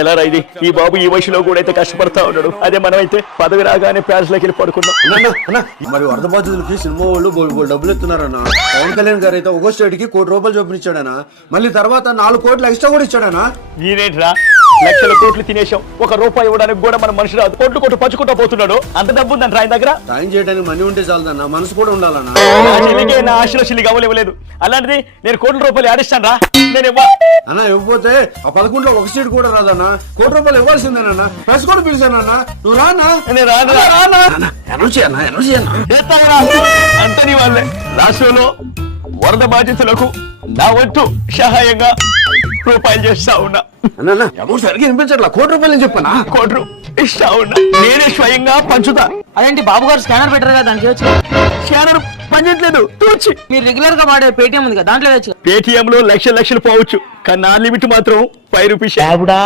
ఎలా రా ఇది? ఈ బాబు ఈ వయసులో కూడా అయితే కష్టపడతా ఉన్నాడు. అదే మనమైతే పదవి రాగానే ప్యాలెస్లోకి వెళ్ళి పడుకున్నాం. మరి వరద బాధితులకి సినిమా వాళ్ళు డబ్బులు ఇస్తున్నారన్న. పవన్ కళ్యాణ్ గారు అయితే ఒక స్టేట్ కి ₹1,00,00,000 చొప్పున ఇచ్చాడనా. మళ్ళీ తర్వాత 4 కోట్లు ఎక్స్ట్రా కూడా ఇచ్చాడనా. ఈనేట్రా లక్షల కోట్లు తినేసాం, ₹1 ఇవ్వడానికి కూడా మన మనిషి రాదు. కొట్టు పంచుకుంటా పోతున్నాడు. అంత డబ్బు ఉందంట ఆయన దగ్గర. సాయం చేయడానికి మనీ ఉంటే చాలదన్నా, మనసు కూడా ఉండాలన్నా. నా చెల్లికి నా ఆశలో చెల్లి కావలేవలేదు. అలాంటిది నేను ₹1,00,00,000 ఆడిస్తాను రా. నేను అన్న ఇవ్వకపోతే ఆ 11లో ఒక సీట్ కూడా రాదన్నా. ₹1,00,00,000 ఇవ్వాల్సిందేనన్నా. ప్రెస్ కూడా పిలిచానన్నా. నువ్వు రానా? అంతని వాళ్ళే రాష్ట్రంలో వరద బాధితులకు నా వంతు సహాయంగా రూపాయలు చేస్తా ఉన్నా. సరిగ్గా వినిపించట్లా. ₹1,00,00,000 చెప్పనా? ₹1 ఇస్తా ఉన్నా. నేనే స్వయంగా పంచుతా. అదేంటి బాబు గారు స్కానర్ పెట్టారు కదా, దానికి వచ్చి స్కానర్ పనిచేయట్లేదు. మీరు రెగ్యులర్ గా వాడే పేటిఎం ఉంది కదా, దాంట్లో వచ్చు. పేటిఎం లో లక్షలు పోవచ్చు, కానీ నా లిమిట్ మాత్రం ₹5.